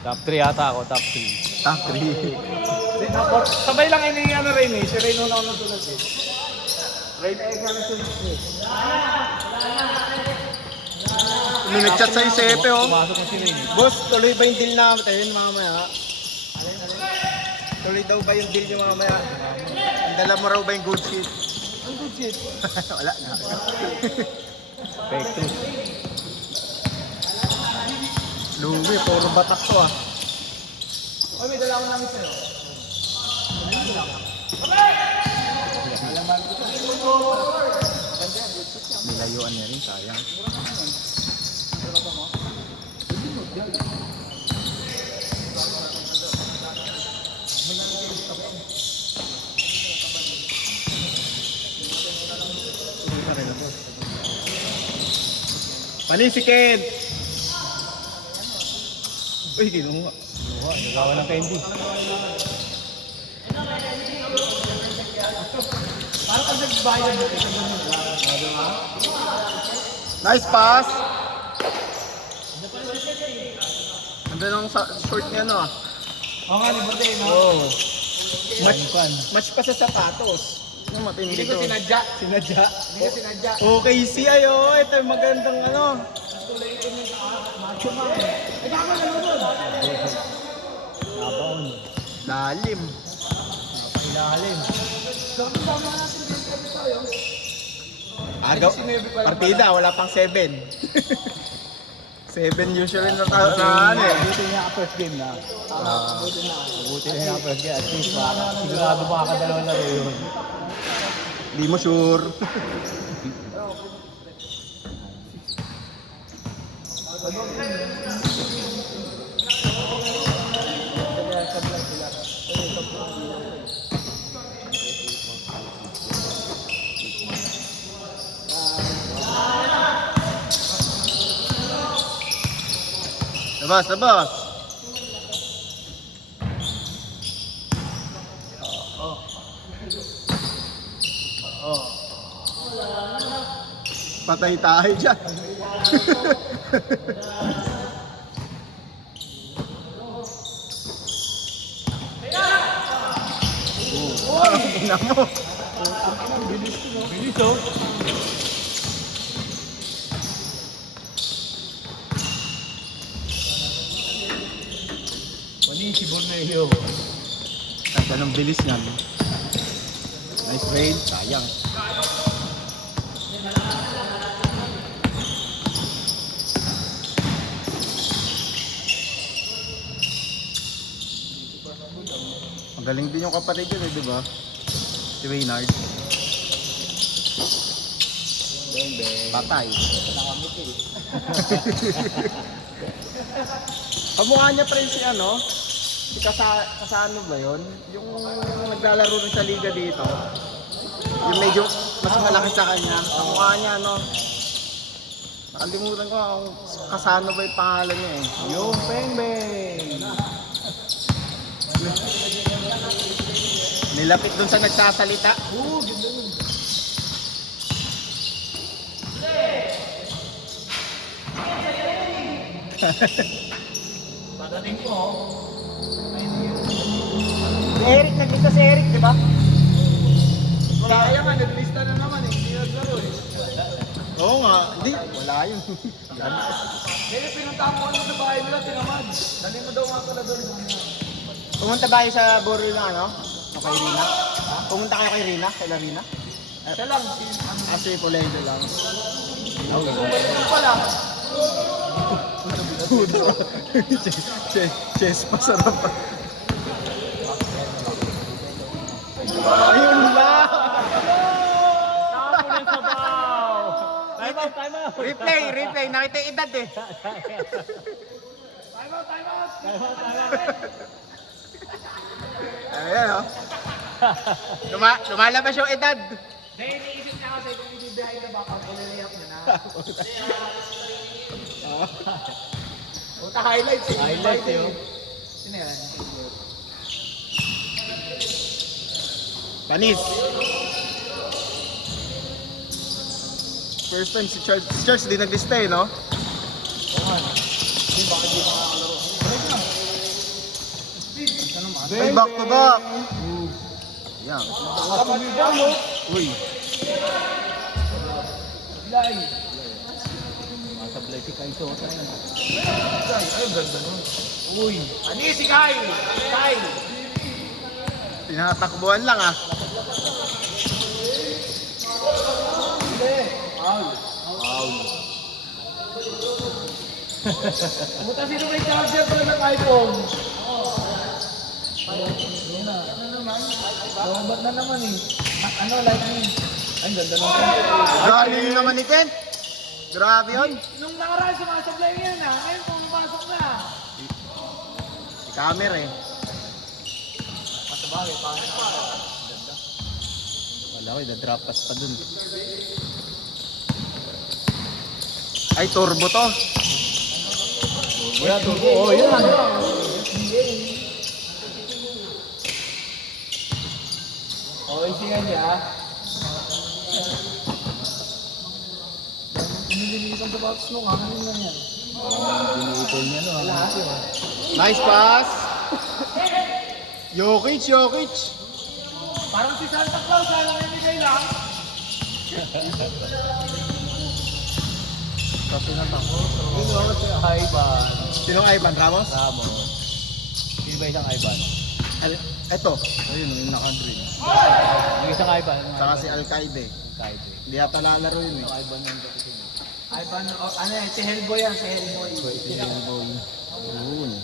Top 3 ata ako, top 3. Top 3. Sabay lang ini ano Rain eh. Si Rain una ako natulad eh. Rain ay kaya sunod eh. May nag-chat sa Isepe oh. Pumasok na si Rain. Boss, tuloy ba yung deal natin mamaya? Tuloy daw ba yung deal niyo mamaya? Ang dala mo raw ba yung good shit? Ang good shit. Wala na. Fake news. Lumi, puro batak to ah. Oy, may dala ko namin sa'yo. Nilayuan niya rin, sayang. Panis si Ken! Uy, kinuha. Nagawa ng candy. Parang pag nagbayad mo, isa ba nyo? Nice pass! Nandun ang short niya no ah. Oo nga, ni Bote, no? Oo. Kan. Match pa sa sapatos. Yung matindi Hindi ko to. sinadya. Sinadya. Hindi ko sinadya. Okay, si ayo. Ito yung magandang ano. Macho man. Eh, baka ka nanonood. Nabaon. Lalim. Napailalim. Agaw. Partida, wala pang 7. 7 usually na ano eh. Mabuti niya ka first game na. Mabuti niya ka first game. At least sigurado makakadalawang laro yun. Hindi mo sure. Labas, labas. Patay tayo dyan. Ina mo. Bilis oh. Mani si Borneo. Kaya ng bilis niyan. Nice rain. Sayang. Magaling din yung kapatid yun eh, di ba? Si Reynard. Patay. Kamukha niya pa rin si ano? Si Kasano ba yun? Yung naglalaro rin sa liga dito. Yung medyo mas malaki sa kanya. Kamukha niya ano? Nakalimutan ko kung Kasano ba yung pangalan niya eh. Yung bang bang. Nilapit dun sa nagsasalita. Padating ko. Eric, naglista si Eric, di ba? Wala kaya nga, naglista na naman eh. Hindi naglaro eh. Oo nga, hindi. Wala yun. Kaya pinunta ko ano sa bahay nila, tinamad. Dali mo daw nga pala doon. Pumunta ba kayo sa Boril na ano? O kay Rina? Pumunta kayo kay Rina? Kay Larina? Siya lang, si ano. Si Polendo lang. Ito pala. Chess pa sarap pa. Ayun lang! Tapo ng sabaw. Time out, time out. Replay. Nakita yung edad eh. Time out, time out! Ayan o. Lumalabas yung edad. Hindi, iniisip niya kasi kung ibibihay na baka pag-layup niya na. Punta highlights eh. Highlights eh. Oh. Sino yan? Panis. First time si Charles. Si Charles di naglista eh, no? Hindi, baka di makakalaro. Ay, back to back. Yan. Uy. Masablay si Kai Sota yan. Uy. Ani si Kai. Kai. Tinatakbuhan lang ah. Foul. Buta sino may charger pala ng iPhone? Ba't na naman eh. Ano, lightning. Ay, ganda lang. Galing naman ni Kent. Grabe yun. Nung nakaraan, sumasablay yan ha. Ngayon, pumapasok na. Si camera eh. Masabagay, pangit pa. Wala ko, drop pass pa dun. Ay, turbo to. Wala, turbo. Oh, yan. Okay, siya niya. Nililitan sa box nung hangin lang yan. Dinitol niya, no? Lahat yun. Nice pass. Jokic, Jokic. Parang si Santa Claus, alam niya bigay lang. Kasi natako. Sino ako si Ivan? Sinong Ivan Ramos? Ramos. Sino ba isang Ivan? Eto. Ayun, yung naka-green. Yung isang Ivan. Saka si Alcaide. Kaide. Hindi yata lalaro yun eh. Yung Ivan yung kasi. Ivan, ano yan, si Hellboy yan, si Hellboy. Si Hellboy. Yun.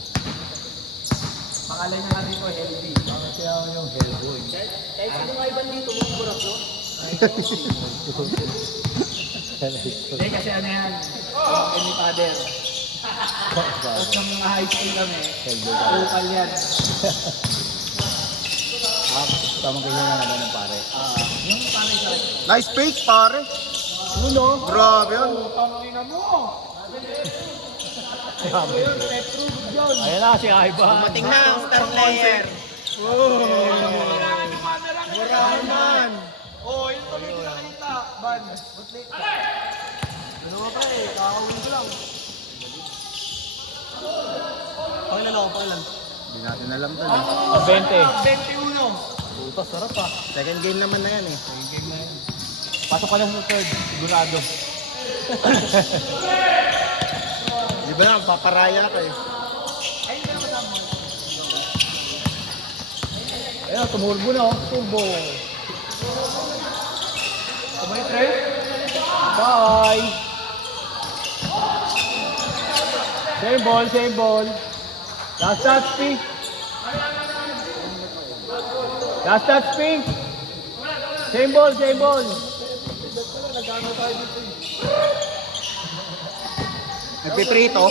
Pangalan niya nga dito, Hellboy. Kasi ako yung Hellboy. Kahit sino nga Ivan dito, mga burak no? Hindi, kasi ano yan, any father. Tapos nung mga high school kami, local yan. Tamang kanya na naman ng pare. Yung panay sa rin. Nice fake, pare. Uno? Grabe yun. Pangina mo! Yun, Petrus yun. Ayan na si Ivan. Dumating na ang star player. Murahan! Oh, yun tuloy yung nakita. Ban. Ano ba pa eh? Kakawin ko lang. Pakilan. Hindi natin alam to. 20. 21. Puta, sarap ah. Second game naman na yan eh. Yung game na yun. Pasok ka na sa third. Sigurado. Di ba na, paparaya ka eh. Ayan, tumulbo na oh. Turbo. Sabay, Trey? Bye! Same ball, same ball. Last touch, Pink. Last touch, Pink. Same ball, same ball. Nagpiprito.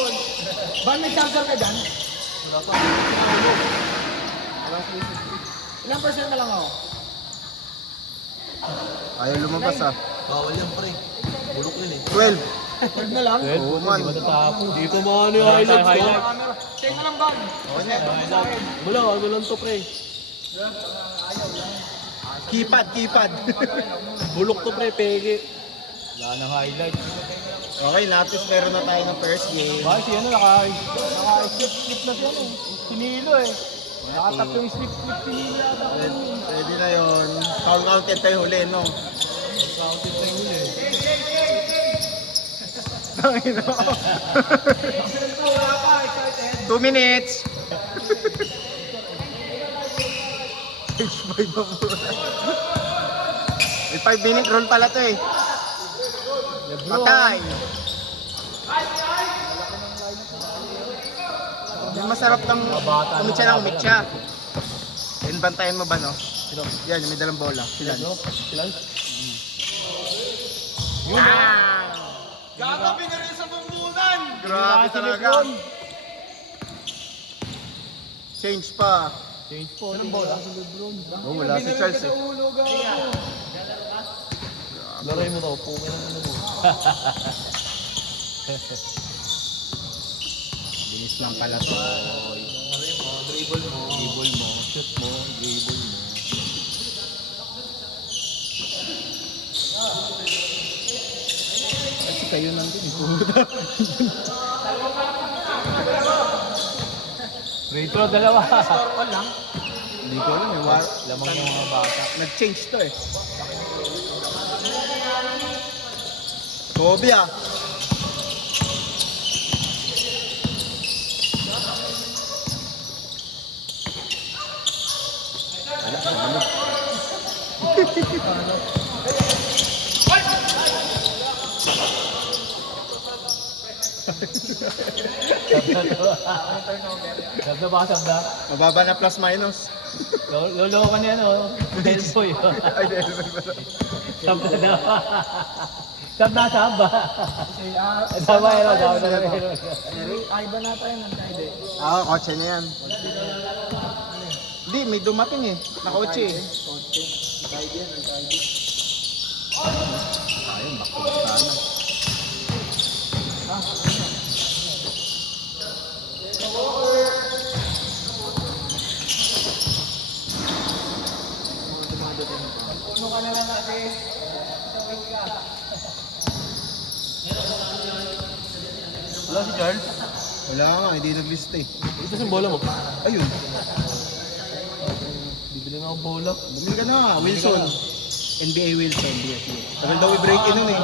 Ban, may charger ka dyan? Ilang percent na lang ako? Ayaw lumabas ah. Bawal yan, pre. Bulok yun eh. 12. 12 na lang? Oo man. Di ba tatapos? Hindi ko maano yung highlights ko. Camera. Check na lang, Ban. Wala, ano lang to, pre. Keypad. Bulok to, pre, peke. Wala nang highlight. Okay, natin meron na tayo ng first game. Bakit si ano naka-slip na siya eh. Sinilo eh. Nakatap yung slip sinilo yata. Pwede na yun. Counted tayo huli, no? Counted sa yun eh. Tangina ko. 2 minutes. Page 5 na muna. May 5-minute rule pala to eh. Patay. Yung masarap ng umitsa. Yan, bantayan mo ba, no? Yan, yung may dalang bola. Silan. Silan? Gaga, pinaril sa bumbunan! Grabe talaga. Change pa. Change po. Anong bola? Oh, wala si Charles eh. Ulo, gaga. Laray mo to. Pungin ang ano mo. Bilis lang pala to. Dribble mo. Shoot mo. Dribble mo. Kasi kayo nandun. Free throw, dalawa. Score all lang. Hindi ko alam eh. Lamang yung mga bata. Nag-change to eh. Kobe ah. Sabda ba? Sabda? Mababa na plus minus. Lolo ka niya, no? Delboy. Ay, di. Sabda daw. Sabda, sabda. Sabda yun, sabda yun. Ay, iba na tayo ng tide. Ah, kotse na yan. Hindi, may dumating eh. Na kotse eh. Ayun, bakit sana. Wala si Charles. Wala nga, hindi nag-list eh. Ito yung bola mo. Ayun, Bibili nga akong bola. bumili ka na. Wilson. NBA Wilson, BFU. Tagal daw i-break in nun eh.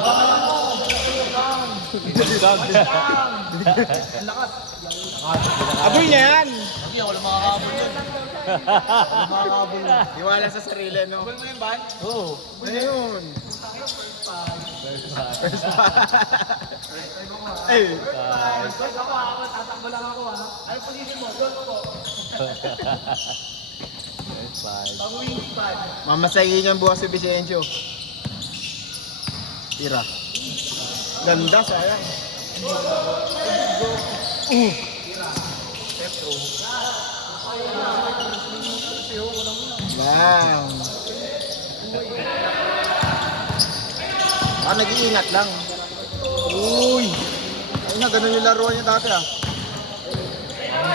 Aboy niya yan! Hindi ako lang makakabot yun. Makakabot. Iwala sa sarili, no? Abol mo yung ban? Oo. Ano yun? Ay, Tatakbo lang ako ha. Ano position mo? Doon ako. Pang wingspan. mamasayin niyan bukas si Vicencio. Tira. Ganda, sayang. Wow. Ah, nag-iingat lang. Uy! Ay na, ganun yung laruan niya dati ah.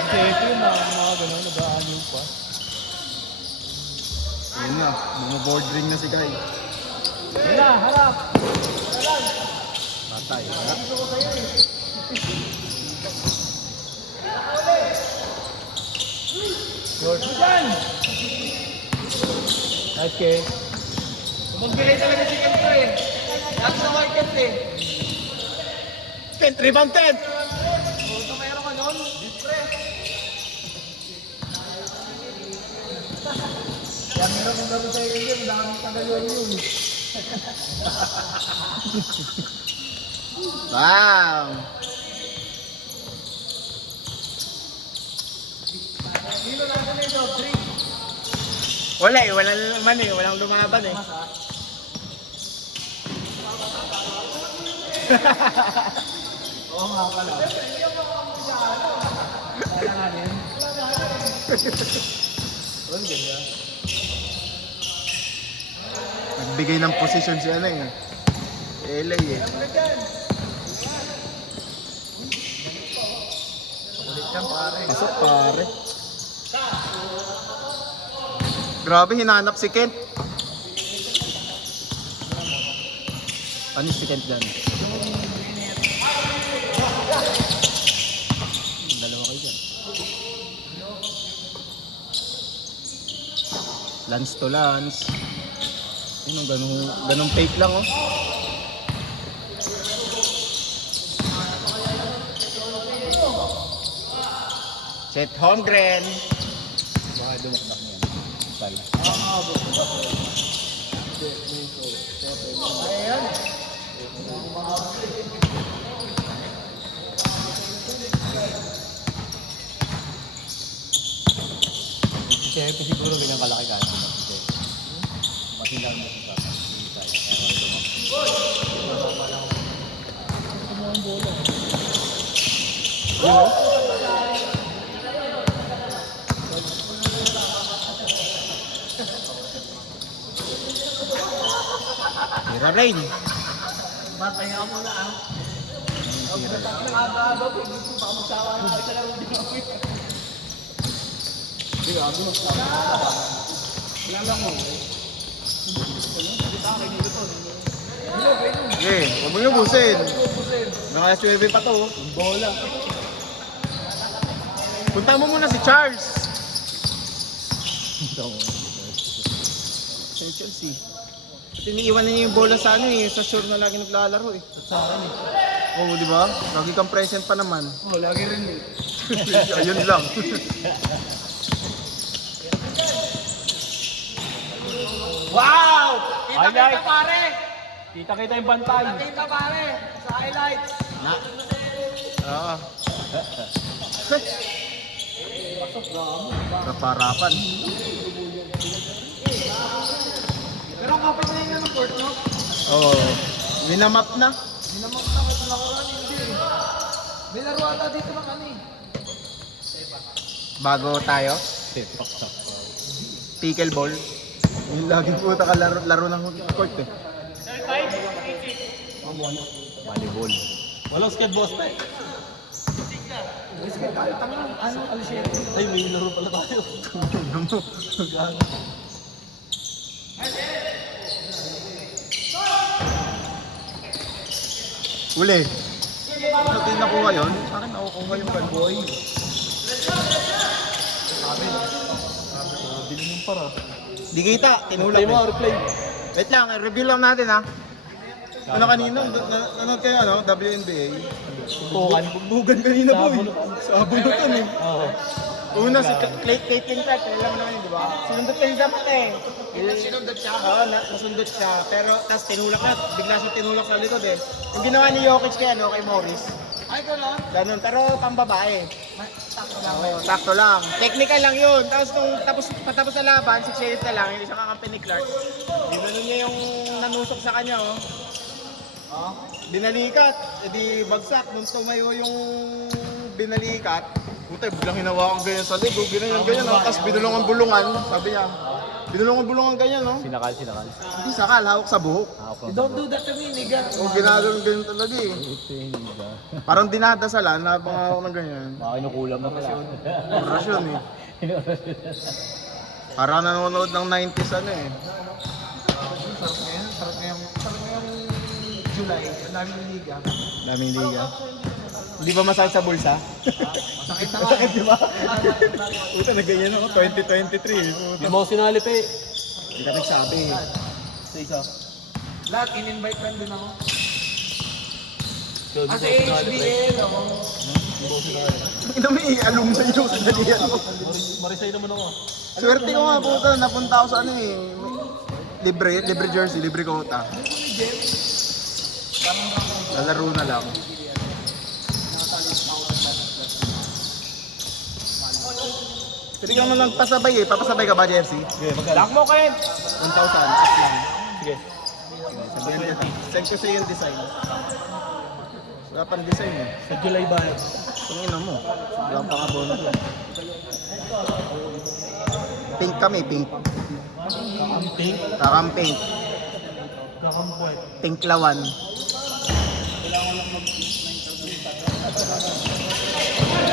Safety yun, mga gano'n, nag-aaliw pa. Ayun na, board ring na si Kai. Wala, harap. Patay. Nice kick. Magbigay talaga si Kento eh. Lagi sa market eh. Tent, rebound tent! Ito meron ka nun? Kaya meron kong gano'n sa'yo yun. Daming tagal yun. Wow! Sino natin na ito? 3. Wala eh, wala naman eh, walang lumaban eh. Oo nga pala. Kaya namin. Nagbigay ng posisyon si ano eh. LA eh. Pasok pare. Grabe, hinanap si Kent. Ano si Kent dyan? Dalawa kayo dyan. Lance to Lance. Ano, ganun fake lang oh. Chet Holmgren. Baka dumakdak niya. Sala. Si Chepe siguro ganyan kalaki ka. Masilang mo sa Tira Rain. Mapahinga mo na ah. Haba-haba, pwede ko baka magsawa na kita lang din ako. Wala lang mo. Okay, huwag mo yung busin. Nakalas 9 pa to. oh. bola. Punta mo muna si Charles. Sa Chelsea. At iniiwan na niya yung bola sa ano eh, sa shore na lagi naglalaro eh. At sa akin eh. Oo, di ba? Lagi kang present pa naman. Oh, lagi rin eh. Ayun lang. Wow! Highlight. Pare! Kita-kita yung bantay. Kita pare! Sa highlights! Oo. Raparapan. Pero ang kapit na yun ng court, no? Oo. Minamap na. Dinamang naman na nakaraan, hindi eh. May laro ata dito ng ano eh. Bago tayo. Pickleball. Yung lagi po laro ng court eh. Volleyball. Walang skate boss pa eh. Biscuit tayo, tangan. Ano, Alciero? Ay, may laro pala tayo. Uli. Ano din nakuha yun? Sa akin nakukuha yung bad boy. Bilhin yung para. Di kita, tinulak Replay mo, eh. replay. Wait lang, review lang natin ha. Ano kanina, nanood kayo ano, WNBA? Tukan. Bugan kanina Sa boy. bunutan. Sa bunutan eh. Oo. Una si Caitlyn Clark, alam mo naman yun, di ba? Sinundot kayo sa mata eh. Sinundot siya? Oo, nasundot siya. Pero, tas tinulak na, bigla siya tinulak sa likod eh. Yung ginawa ni Jokic kay Morris. Ay, ko lang. Ganun, pero pambabae. Takto lang. Oo, sakto lang. Technical lang yun. Tapos nung patapos na laban, 6 minutes na lang, yung isang kakampi ni Clark. Ginanon niya yung nanusok sa kanya, oh. Oh, binalikat, edi bagsak. Nung tumayo yung binalikat, puta, biglang hinawakan ganyan sa leg, oh, ganyan, oh. Tapos binulungan-bulungan, sabi niya. Binulungan-bulungan ganyan, no? Sinakal. Hindi sakal, hawak sa buhok. Don't do that to me, nigga. Oh, ginagawa ganyan talaga eh. Parang dinadasalan, habang hawak ng ganyan. Kinukulam na pala. Orasyon eh. Parang nanonood ng 90s ano eh. Sarap ngayong July. Ang daming liga. Daming liga. Hindi ba masakit sa bulsa? Masakit na nga. Di ba? Puta, nagganyan ako 2023. Hindi mo sinalip eh. Hindi ka nagsabi. Sa isa. Lahat, in-invite lang din ako. Hindi mo Kasi sinalip eh. HBL, ako. Hindi mo sinalip. Ina mo alumni yung sandalian mo. Marisay naman ako. Swerte ko nga puta, napunta ako sa ano eh. Libre jersey, libre kota. Lalaro na lang. Pwede ka naman magpasabay eh. Papasabay ka ba jersey? Sige, magkano? Lock mo kayo. 1,000. At lang. Sige. Send ko sa'yo yung design. Wala pang design eh. Sa July ba? Tingin mo. Wala pang abono ko. Pink kami, pink. Ang pink. Kakang pink. Kakampuan. Pink lawan.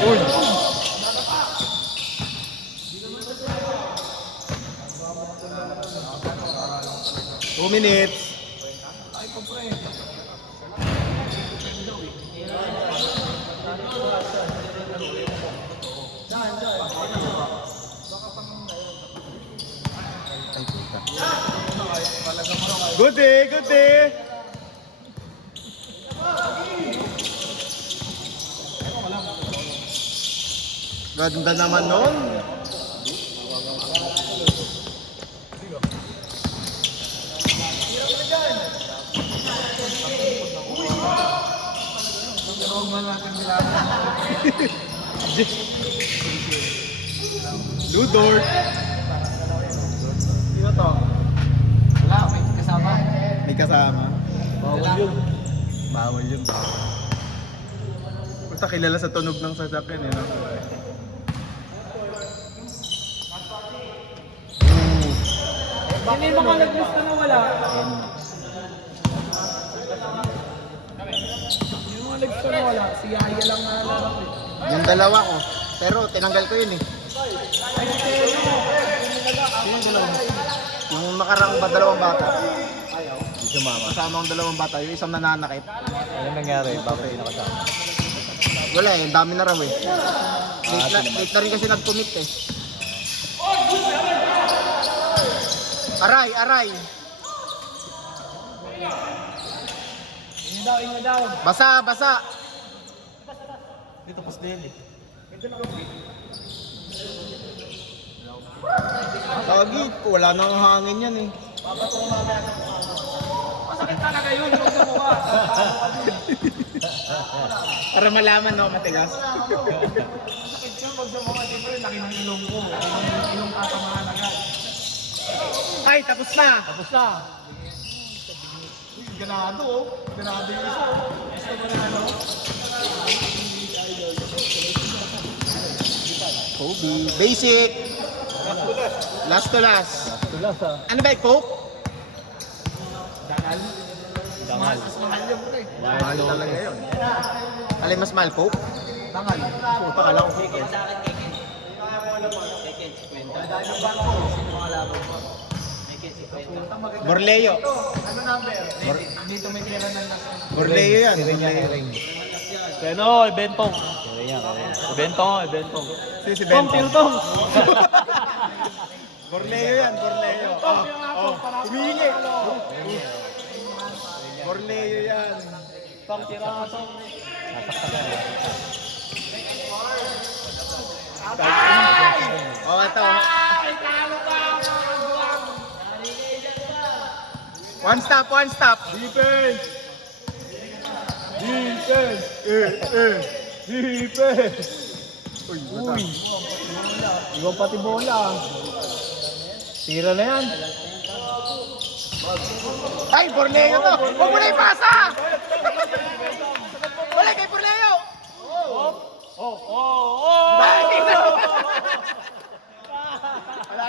Uy! Two minutes. Good day, good day. Ganda naman nun. Ludor. Sino to? Wala, may kasama. May kasama. Bawal yun. Bawal yun. Punta kilala sa tunog ng sasakyan eh. No? Sino yung mga nag-list na wala? Yung mga nag-list na wala, si Yaya lang na alam ko. Yung dalawa ko. Pero tinanggal ko yun eh. Ay, si Teo. Yung nakarang dalawang bata. Hindi sumama. Kasama ang dalawang bata. Yung isang nananakit. Anong nangyari? Bakit hindi nakasama? Wala eh. Dami na raw eh. Late na rin kasi nag-commit eh. Aray, aray. Inyo daw. Basa, basa. Dito pas din eh. Kagit, wala nang hangin yan eh. Masakit talaga yun. Huwag sa mukha. Para malaman no, matigas. Masakit yun. Huwag sa mukha. Siyempre, laki ng ilong ko. Ilong tatamaan agad. Ay, tapos na. Tapos na. Uy, ganado oh. Ganado yung isa oh. Gusto mo na ano? Kobe. Basic. Last to last. Tulas ah. Ano ba, Coke? Dangal. Mahal. Mas mahal yun pre. Mahal talaga yun. Alay, mas mahal, Coke? Dangal. Puta ka lang. Borleo. Ano number? Dito may pera ng last. Borleo yan. Borleo. Keno, Bentong. Bentong, Bentong. Si Tong, Bentong. Tong. Borleo yan, Borleo. Humingi. Borleo yan. Tong, tiraso. Oh, ito. One stop, one stop. Defense! Defense! Defense! Uy! Iwan pati bola. Tira na yan. Ay, Borleo to. Huwag mo na ipasa! Wala kay Borleo! Oh, oh, oh!